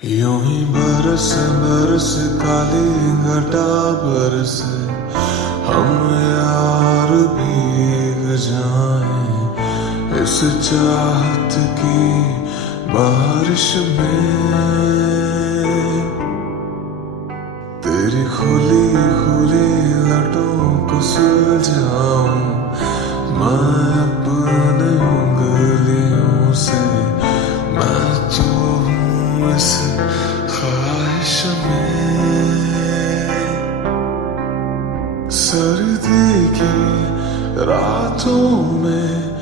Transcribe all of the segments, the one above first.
यूं ही बरस बरस काली घटा बरसे, हम यार भीग जाएं इस चाहत की बारिश में। तेरी खुली खुली लटों को सुलझाऊं मैं अपने उंगलियों से। मैं तो हूँ इस ख्वाहिश में। सर्दी की रातों में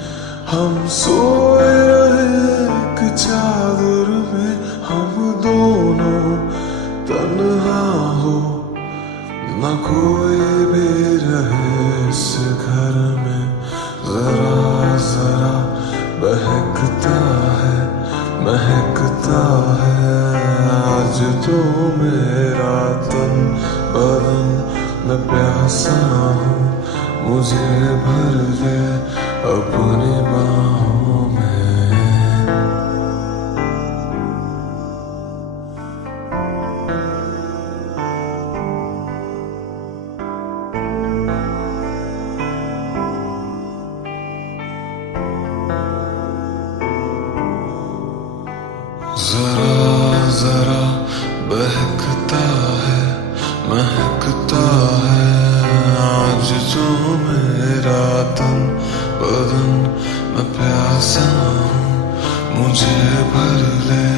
हम सोए रहे एक चादर में। हम दोनों तन्हा हो न कोई भी रहे इस घर में। जरा जरा बहकता है महकता है आज तो मेरा तन बदन। मैं प्यासा हूँ मुझे भर ले अपनी बाहों में। जरा जरा बहकता है महकता है आज जो मेरा तन बदन। मैं प्यासा हूँ मुझे भर ले